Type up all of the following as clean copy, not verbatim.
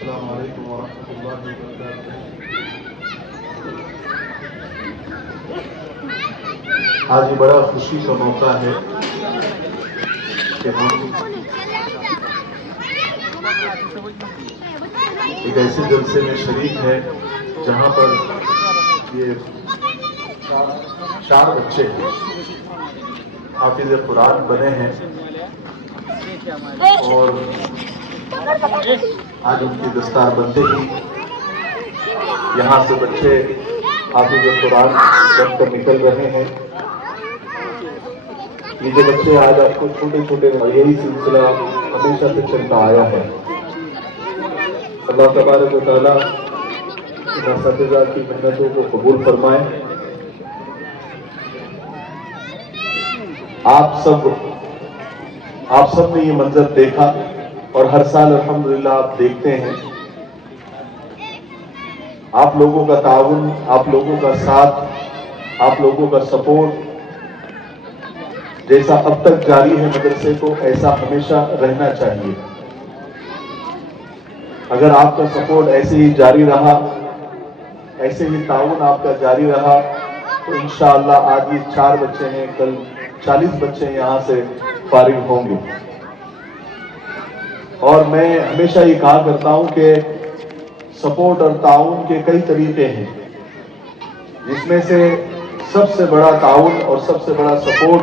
السلام علیکم ورحمۃ اللہ وبرکاتہ۔ آج یہ بڑا خوشی کا موقع ہے کہ ہم ایک ایسے جلسے میں شریک ہے جہاں پر یہ 4 بچے حافظ قرآن بنے ہیں اور آج ان کی دستار بندی ہی یہاں سے بچے حافظ قرآن بن کر نکل رہے ہیں۔ یہ جو بچے آج آپ کو چھوٹے چھوٹے یہی سلسلہ ہمیشہ سے چلتا آیا ہے۔ اللہ تبارک و تعالیٰ ان اساتذہ کی محنتوں کو قبول فرمائے۔ آپ سب نے یہ منظر دیکھا اور ہر سال الحمدللہ آپ دیکھتے ہیں۔ آپ لوگوں کا تعاون، آپ لوگوں کا ساتھ، آپ لوگوں کا سپورٹ جیسا اب تک جاری ہے مدرسے کو، ایسا ہمیشہ رہنا چاہیے۔ اگر آپ کا سپورٹ ایسے ہی جاری رہا، ایسے ہی تعاون آپ کا جاری رہا تو انشاءاللہ آج یہ 4 بچے ہیں، کل 40 بچے یہاں سے فارغ ہوں گے۔ اور میں ہمیشہ یہ کہا کرتا ہوں کہ سپورٹ اور تعاون کے کئی طریقے ہیں، جس میں سے سب سے بڑا تعاون اور سب سے بڑا سپورٹ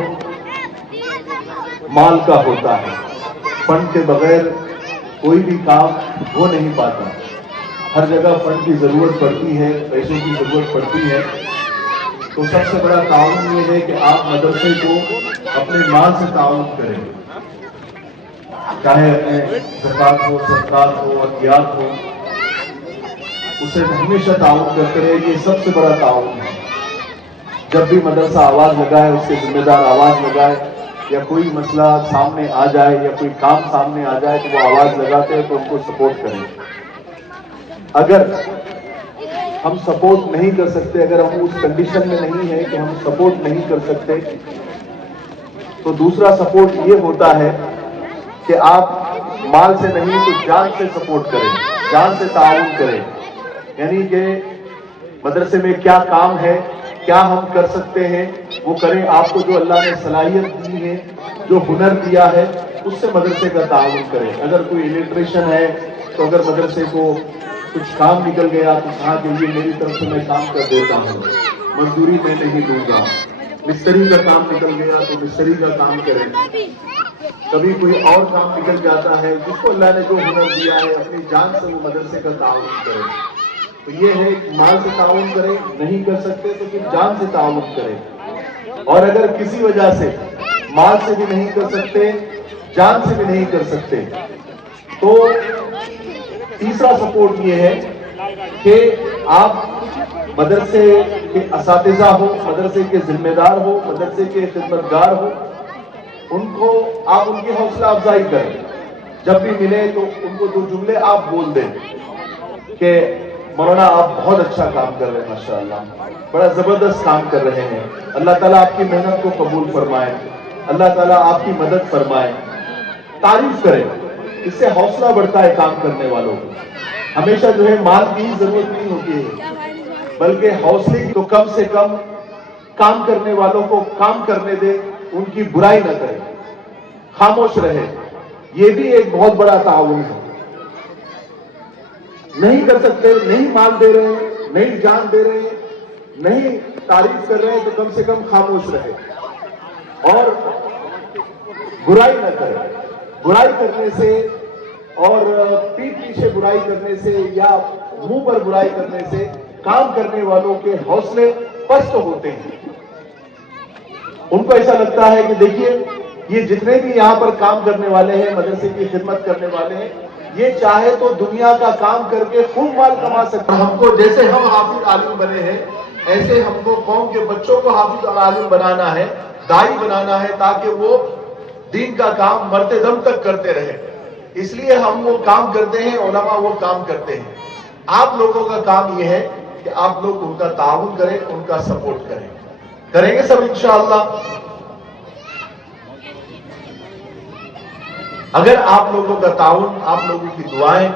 مال کا ہوتا ہے۔ فنڈ کے بغیر کوئی بھی کام ہو نہیں پاتا۔ ہر جگہ فنڈ کی ضرورت پڑتی ہے، پیسوں کی ضرورت پڑتی ہے، تو سب سے بڑا تعاون یہ ہے کہ آپ مدرسے کو اپنے مال سے تعاون کریں، چاہے اپنے زکات ہو، صدقات ہو، عطیات ہو، اسے ہمیشہ تعاون کرتے رہے۔ یہ سب سے بڑا تعاون ہے۔ جب بھی مدرسہ آواز لگائے، اس کے ذمہ دار آواز لگائے، یا کوئی مسئلہ سامنے آ جائے یا کوئی کام سامنے آ جائے تو وہ آواز لگاتے ہیں تو ان کو سپورٹ کریں۔ اگر ہم سپورٹ نہیں کر سکتے، اگر ہم اس کنڈیشن میں نہیں ہیں کہ ہم سپورٹ نہیں کر سکتے، تو دوسرا سپورٹ یہ ہوتا ہے کہ آپ مال سے نہیں تو جان سے سپورٹ کریں، جان سے تعاون کریں۔ یعنی کہ مدرسے میں کیا کام ہے، کیا ہم کر سکتے ہیں وہ کریں۔ آپ کو جو اللہ نے صلاحیت دی ہے، جو ہنر دیا ہے، اس سے مدرسے کا تعاون کریں۔ اگر کوئی الیکٹریشین ہے تو اگر مدرسے کو کچھ کام نکل گیا تو کہا کہ یہ میری طرف سے میں کام کر دیتا ہوں، مزدوری میں نہیں دوں گا۔ مستری کا کام نکل گیا تو مستری کا کام کریں۔ کبھی کوئی اور کام نکل جاتا ہے، جس کو اللہ نے جو ہنر دیا ہے اپنی جان سے وہ مدرسے کا تعاون کرے۔ تو یہ ہے کہ مال سے تعاون کریں، نہیں کر سکتے تو پھر جان سے تعاون کریں۔ اور اگر کسی وجہ سے مال سے بھی نہیں کر سکتے، جان سے بھی نہیں کر سکتے، تو تیسرا سپورٹ یہ ہے کہ آپ مدرسے کے اساتذہ ہو، مدرسے کے ذمہ دار ہو، مدرسے کے خدمتگار ہو، آپ ان کی حوصلہ افزائی کریں۔ جب بھی ملے تو ان کو 2 جملے آپ بول دیں کہ مولانا آپ بہت اچھا کام کر رہے ہیں، ماشاءاللہ بڑا زبردست کام کر رہے ہیں، اللہ تعالیٰ آپ کی محنت کو قبول فرمائے، اللہ تعالیٰ آپ کی مدد فرمائے۔ تعریف کریں، اس سے حوصلہ بڑھتا ہے کام کرنے والوں کو۔ ہمیشہ جو ہے مال کی ضرورت نہیں ہوتی ہے، بلکہ حوصلے کی۔ تو کم سے کم کام کرنے والوں کو کام کرنے دے، ان کی برائی نہ کرے، خاموش رہے۔ یہ بھی ایک بہت بڑا تعاون ہے۔ نہیں کر سکتے، نہیں مال دے رہے ہیں، نہیں جان دے رہے ہیں، نہیں تعریف کر رہے ہیں، تو کم سے کم خاموش رہے اور برائی نہ کرے۔ برائی کرنے سے اور پیٹھ پیچھے برائی کرنے سے یا منہ پر برائی کرنے سے کام کرنے والوں کے حوصلے پست ہوتے ہیں۔ ان کو ایسا لگتا ہے کہ دیکھیے یہ جتنے بھی یہاں پر کام کرنے والے ہیں، مدرسے کی خدمت کرنے والے ہیں، یہ چاہے تو دنیا کا کام کر کے خوب مال کما سکتے ہیں۔ ہم کو جیسے ہم حافظ عالم بنے ہیں، ایسے ہم کو قوم کے بچوں کو حافظ اور عالم بنانا ہے، داعی بنانا ہے، تاکہ وہ دین کا کام مرتے دم تک کرتے رہے۔ اس لیے ہم وہ کام کرتے ہیں، علماء وہ کام کرتے ہیں۔ آپ لوگوں کا کام یہ ہے کہ آپ لوگ ان کا تعاون کریں، ان کا سپورٹ کریں۔ کریں گے سب انشاءاللہ؟ اگر آپ لوگوں کا تعاون، آپ لوگوں کی دعائیں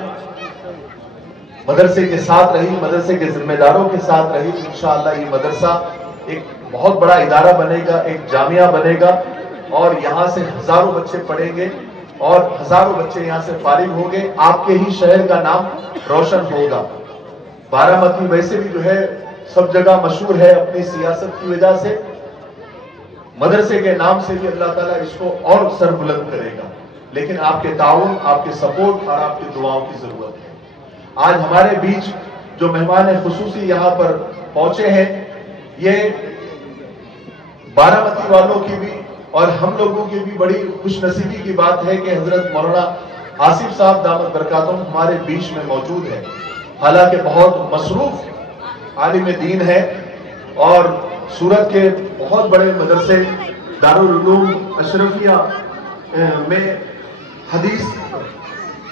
مدرسے کے ساتھ رہی، مدرسے کے ذمہ داروں کے ساتھ رہی، انشاءاللہ یہ مدرسہ ایک بہت بڑا ادارہ بنے گا، ایک جامعہ بنے گا، اور یہاں سے ہزاروں بچے پڑھیں گے اور ہزاروں بچے یہاں سے فارغ ہوں گے، آپ کے ہی شہر کا نام روشن ہوگا۔ بارہ ویسے بھی جو ہے سب جگہ مشہور ہے اپنی سیاست کی وجہ سے، مدرسے کے نام سے بھی اللہ تعالیٰ اس کو اور سر بلند کرے گا، لیکن آپ کے تعاون، آپ کے سپورٹ اور آپ کی دعاؤں کی ضرورت ہے۔ آج ہمارے بیچ جو مہمان خصوصی یہاں پر پہنچے ہیں، یہ بارہ والوں کی بھی اور ہم لوگوں کی بھی بڑی خوش نصیبی کی بات ہے کہ حضرت مولانا آصف صاحب دامت برکاتہم ہمارے بیچ میں موجود ہے۔ حالانکہ بہت مصروف عالم دین ہے اور سورت کے بہت بڑے مدرسے دارالعلوم اشرفیہ میں حدیث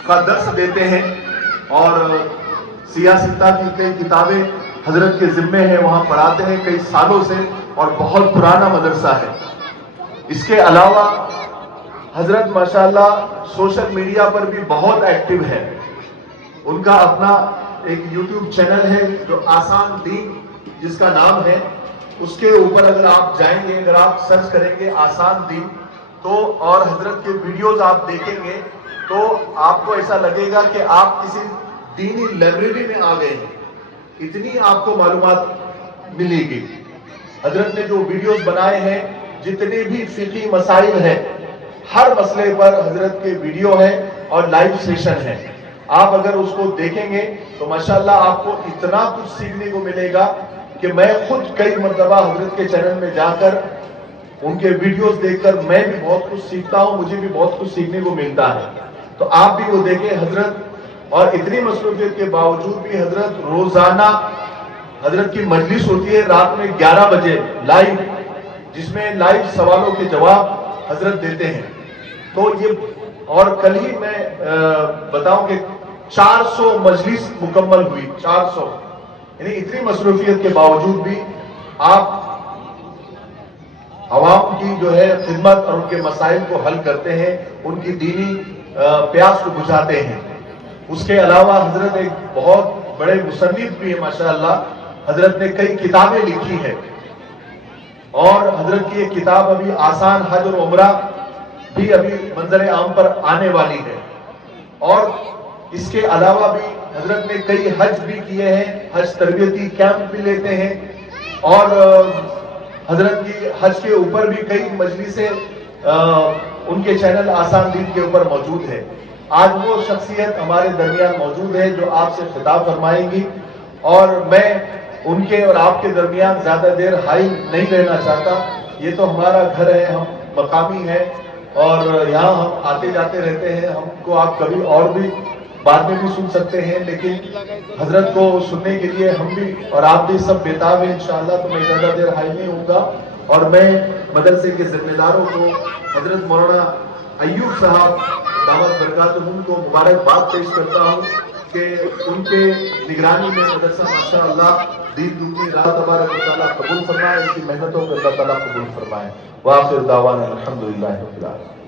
کا درس دیتے ہیں اور سیاستہ کی کئی کتابیں حضرت کے ذمے ہیں، وہاں پڑھاتے ہیں کئی سالوں سے، اور بہت پرانا مدرسہ ہے۔ اس کے علاوہ حضرت ماشاءاللہ سوشل میڈیا پر بھی بہت ایکٹیو ہے۔ ان کا اپنا ایک یوٹیوب چینل ہے جو آسان دین جس کا نام ہے، اس کے اوپر اگر آپ جائیں گے، اگر آپ سرچ کریں گے آسان دین تو، اور حضرت کے ویڈیوز آپ دیکھیں گے تو آپ کو ایسا لگے گا کہ آپ کسی دینی لائبریری میں آ گئے ہیں، اتنی آپ کو معلومات ملے گی۔ حضرت نے جو ویڈیوز بنائے ہیں، جتنے بھی فقہی مسائل ہیں، ہر مسئلے پر حضرت کے ویڈیو ہے اور لائیو سیشن ہے۔ آپ اگر اس کو دیکھیں گے تو ماشاءاللہ آپ کو اتنا کچھ سیکھنے کو ملے گا کہ میں خود کئی مرتبہ حضرت کے چینل میں جا کر ان کے ویڈیوز دیکھ کر میں بھی بہت کچھ سیکھتا ہوں، مجھے بھی بہت کچھ سیکھنے کو ملتا ہے۔ تو آپ بھی وہ دیکھیں حضرت، اور اتنی مصروفیت کے باوجود بھی حضرت روزانہ حضرت کی مجلس ہوتی ہے رات میں 11 بجے لائیو، جس میں لائیو سوالوں کے جواب حضرت دیتے ہیں۔ تو یہ، اور کل ہی میں بتاؤں کہ 400 مجلس مکمل ہوئی، 400، یعنی اتنی مصروفیت کے باوجود بھی آپ عوام کی جو ہے خدمت اور ان کے مسائل کو حل کرتے ہیں، ان کی دینی پیاس کو بجھاتے ہیں۔ اس کے علاوہ حضرت ایک بہت بڑے مصنف بھی ہیں ماشاءاللہ، حضرت نے کئی کتابیں لکھی ہیں، اور حضرت کی ایک کتاب ابھی آسان حج اور عمرہ بھی ابھی منظر عام پر آنے والی ہے، اور اس کے علاوہ بھی حضرت نے کئی حج بھی کیے ہیں، حج تربیتی کیمپ بھی لیتے ہیں، اور حضرت کی حج کے اوپر بھی کئی مجلسیں ان کے چینل آسان دین کے اوپر موجود ہے۔ آج وہ شخصیت ہمارے درمیان موجود ہے جو آپ سے خطاب فرمائیں گی، اور میں ان کے اور آپ کے درمیان زیادہ دیر حائل نہیں رہنا چاہتا۔ یہ تو ہمارا گھر ہے، ہم مقامی ہیں اور یہاں ہم آتے جاتے رہتے ہیں، ہم کو آپ کبھی اور بھی بعد میں بھی سن سکتے ہیں، لیکن حضرت کو سننے کے لیے ہم بھی اور آپ بھی سب بےتاب ہیں انشاءاللہ، تو میں زیادہ دیر حائل نہیں ہوں گا، اور میں مدرسے کے ذمہ داروں کو، حضرت مولانا ایوب صاحب دعوت برکاتہم کو مبارکباد پیش کرتا ہوں کہ ان کے نگرانی میں مدرسہ ماشاءاللہ دین دنیا اللہ تبارک و تعالیٰ قبول فرمائے، ان کی محنتوں کو اللہ تعالیٰ قبول فرمائے۔ وآخر دعوانا الحمدللہ رب العالمین۔